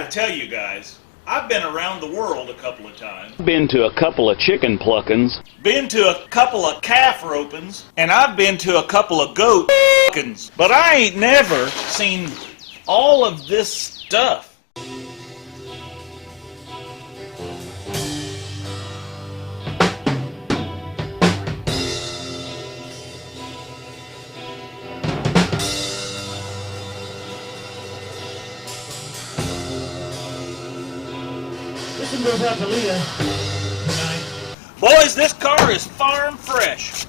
gotta tell you guys, I've been around the world a couple of times. Been to a couple of chicken pluckings. Been to a couple of calf ropings. And I've been to a couple of goat pluckings. But I ain't never seen all of this stuff. This goes out to Leah. Boys, this car is farm fresh.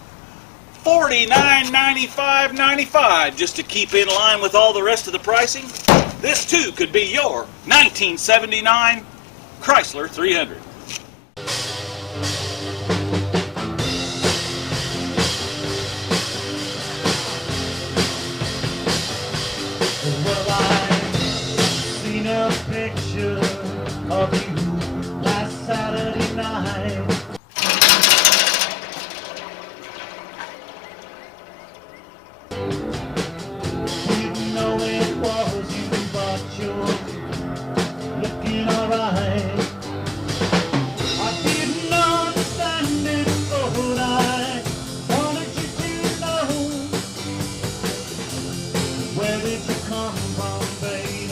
$49.95.95 just to keep in line with all the rest of the pricing. This too could be your 1979 Chrysler 300. Well, I've seen a picture of you last Saturday night. Didn't know it was you, but you're looking alright. I didn't understand it, but I wanted you to know. Where did you come from, baby?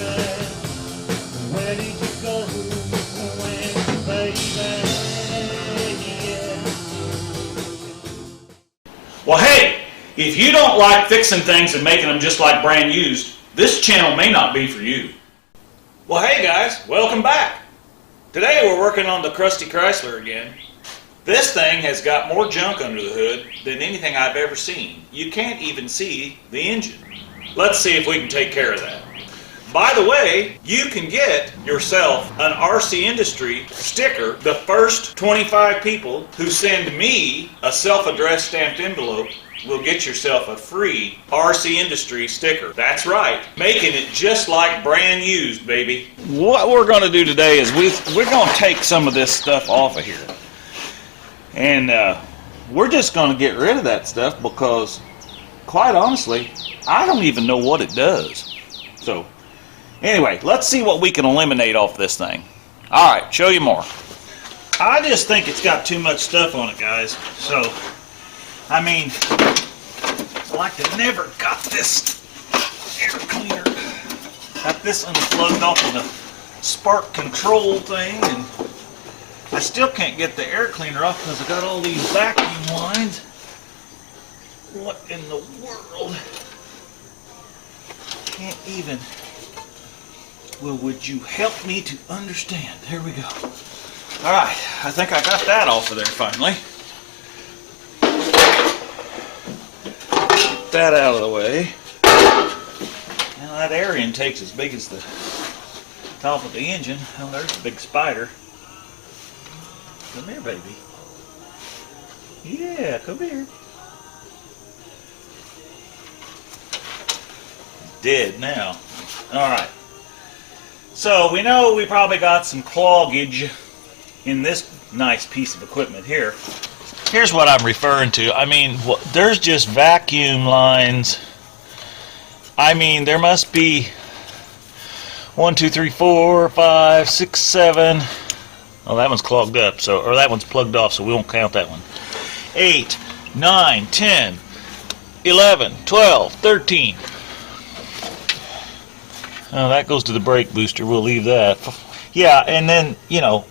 Where did you go when, baby? Yeah. Well, hey, if you don't like fixing things and making them just like brand used, this channel may not be for you. Well, hey guys, welcome back. Today we're working on the crusty Chrysler again. This thing has got more junk under the hood than anything I've ever seen. You can't even see the engine. Let's see if we can take care of that. By the way, you can get yourself an RC Industry sticker. The first 25 people who send me a self-addressed stamped envelope will get yourself a free RC Industry sticker. That's right, making it just like brand used, baby. What we're going to do today is we're going to take some of this stuff off of here. And we're just going to get rid of that stuff because, quite honestly, I don't even know what it does. So, anyway, let's see what we can eliminate off this thing. All right, show you more. I just think it's got too much stuff on it, guys. So, I mean, like I never got this air cleaner. Got this unplugged off of the spark control thing, and I still can't get the air cleaner off because I got all these vacuum lines. What in the world? Can't even. Well, would you help me to understand? There we go. All right, I think I got that off of there finally. Get that out of the way. Now that air intake's as big as the top of the engine. Oh, there's a big spider. Come here, baby. Yeah, come here. Dead now. All right. So we know we probably got some cloggage in this nice piece of equipment here. Here's what I'm referring to. I mean, there's just vacuum lines. I mean, there must be 1, 2, 3, 4, 5, 6, 7. Oh, that one's clogged up, so, or that one's plugged off, so we won't count that one. 8, 9, 10, 11, 12, 13. Oh, that goes to the brake booster. We'll leave that. Yeah, and then, you know,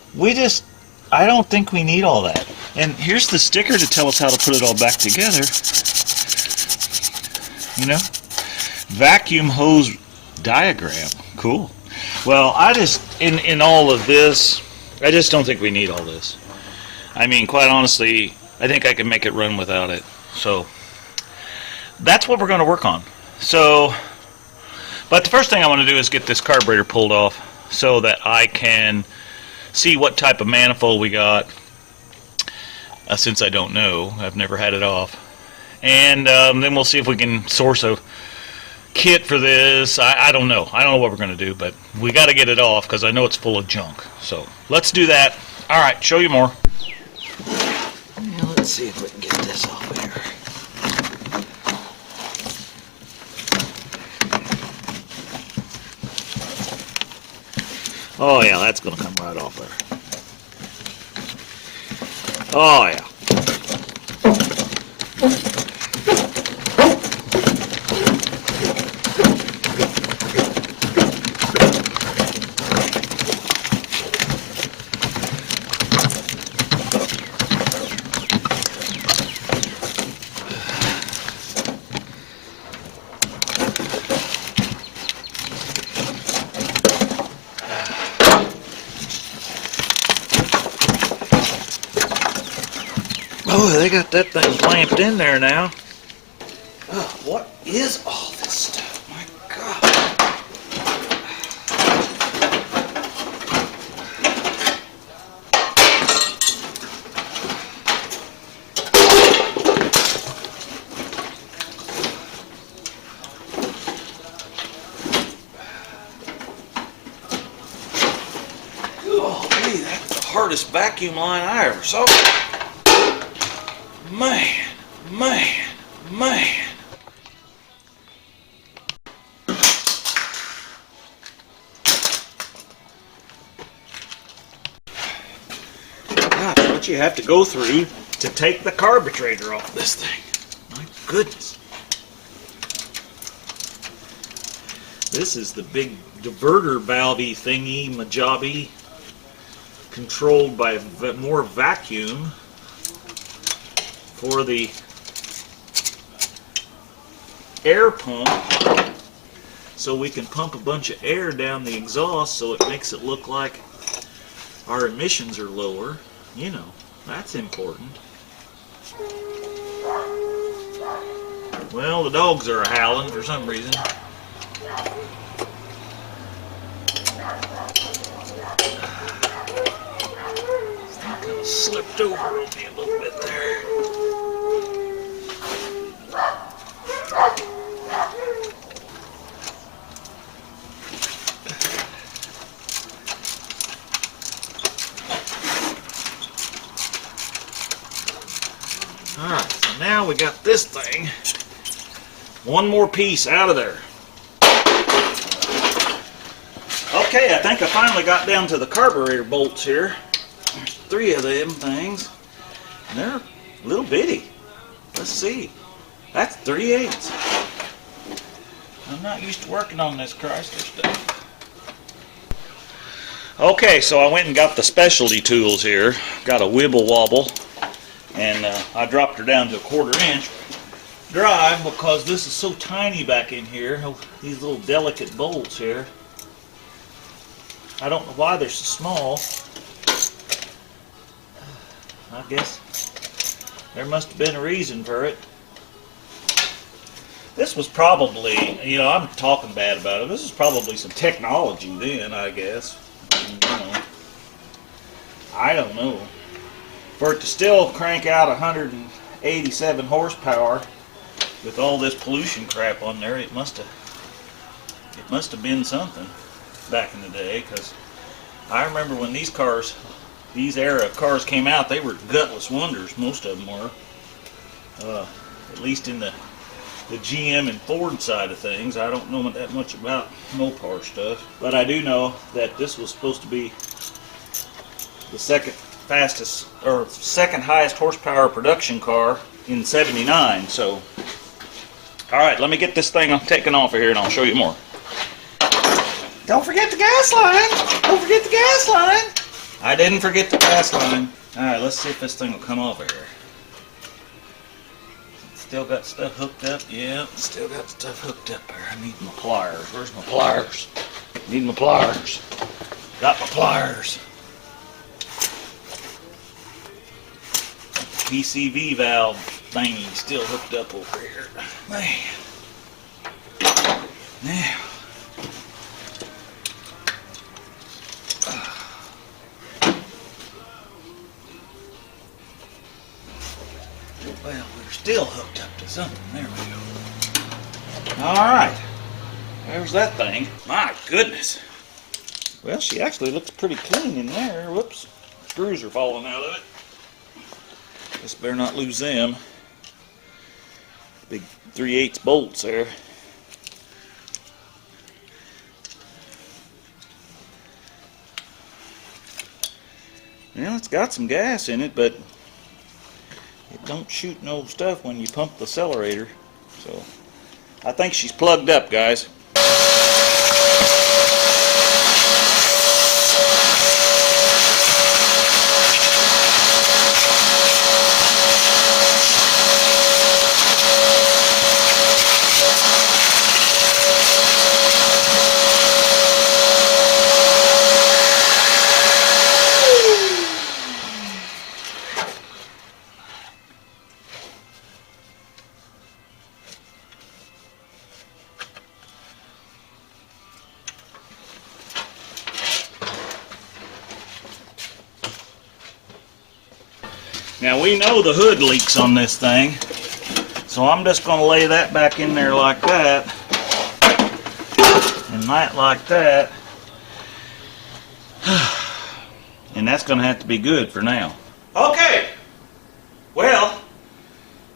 I don't think we need all that. And here's the sticker to tell us how to put it all back together. You know? Vacuum hose diagram. Cool. Well, in all of this, I just don't think we need all this. I mean, quite honestly, I think I can make it run without it. So, that's what we're going to work on. So, but the first thing I want to do is get this carburetor pulled off so that I can see what type of manifold we got, since I don't know. I've never had it off. And then we'll see if we can source a kit for this. I don't know. I don't know what we're going to do, but we got to get it off because I know it's full of junk. So let's do that. All right, show you more. Now let's see if we can get this off here. Oh yeah, that's gonna come right off there. Oh yeah. Oh, they got that thing clamped in there now. Oh, what is all this stuff? My God. Golly, that's the hardest vacuum line I ever saw. Man, man, man. Gosh, what you have to go through to take the carburetor off this thing. My goodness. This is the big diverter valve-y thingy, majobby, controlled by more vacuum for the air pump, so we can pump a bunch of air down the exhaust so it makes it look like our emissions are lower. You know, that's important. Well, the dogs are howling for some reason. Kind of slipped over on me a little bit there. Alright, so now we got this thing. One more piece out of there. Okay, I think I finally got down to the carburetor bolts here. There's 3 of them things. And they're little bitty. Let's see. That's 3/8. I'm not used to working on this Chrysler stuff. Okay, so I went and got the specialty tools here. Got a wibble wobble. And I dropped her down to a 1/4 inch drive because this is so tiny back in here. These little delicate bolts here. I don't know why they're so small. I guess there must have been a reason for it. This was probably, you know, I'm talking bad about it. This is probably some technology then, I guess. You know, I don't know. For it to still crank out 187 horsepower with all this pollution crap on there, it must have been something back in the day, because I remember when these era of cars came out, they were gutless wonders. Most of them were, at least in the GM and Ford side of things. I don't know that much about Mopar stuff, but I do know that this was supposed to be the second highest horsepower production car in '79. So, all right, let me get this thing taken off of here and I'll show you more. Don't forget the gas line. Don't forget the gas line. I didn't forget the gas line. All right, let's see if this thing will come off of here. Still got stuff hooked up. Yeah, still got stuff hooked up there. I need my pliers. Where's my pliers? Need my pliers. Got my pliers. PCV valve thingy still hooked up over here. Man. Now. Well, we're still hooked up to something. There we go. All right. There's that thing. My goodness. Well, she actually looks pretty clean in there. Whoops. Screws are falling out of it. Just better not lose them. Big 3/8 bolts there. Well, it's got some gas in it, but it don't shoot no stuff when you pump the accelerator. So I think she's plugged up, guys. Now we know the hood leaks on this thing, so I'm just going to lay that back in there like that, and that like that, and that's going to have to be good for now. Okay, well,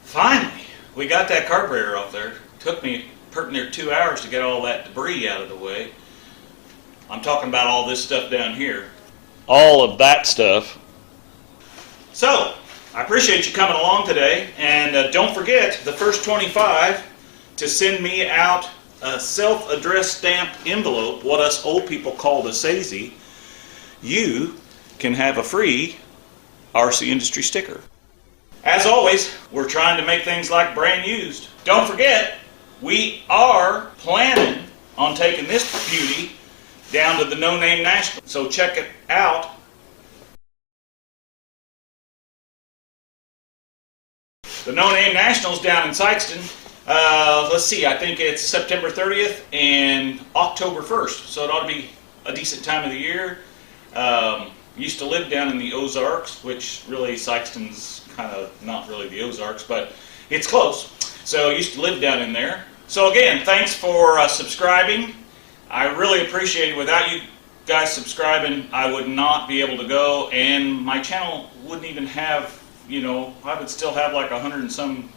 finally, we got that carburetor off there. Took me pretty near 2 hours to get all that debris out of the way. I'm talking about all this stuff down here. All of that stuff. So, I appreciate you coming along today, and don't forget the first 25 to send me out a self-addressed stamped envelope, what us old people call the SAZY. You can have a free RC Industry sticker. As always, we're trying to make things like brand used. Don't forget, we are planning on taking this beauty down to the No Name National, so check it out. The No Name Nationals down in Sikeston, let's see, I think it's September 30th and October 1st, so it ought to be a decent time of the year. Used to live down in the Ozarks, which really Sikeston's kind of not really the Ozarks, but it's close. So I used to live down in there. So again, thanks for subscribing. I really appreciate it. Without you guys subscribing, I would not be able to go, and my channel wouldn't even have, you know, I would still have like 100 and some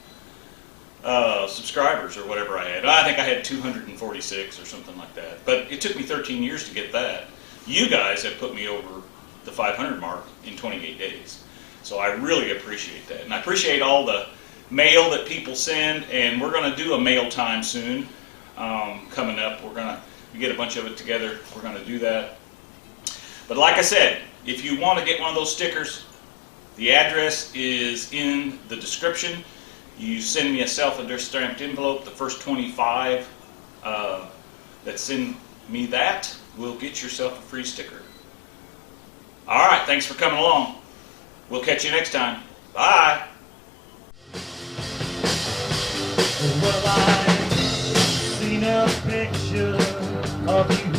subscribers or whatever I had. I think I had 246 or something like that. But it took me 13 years to get that. You guys have put me over the 500 mark in 28 days. So I really appreciate that. And I appreciate all the mail that people send, and we're going to do a mail time soon coming up. We're going to get a bunch of it together. We're going to do that. But like I said, if you want to get one of those stickers, the address is in the description. You send me a self-addressed stamped envelope. The first 25 that send me that will get yourself a free sticker. All right, thanks for coming along. We'll catch you next time. Bye. Well, I've seen a picture of you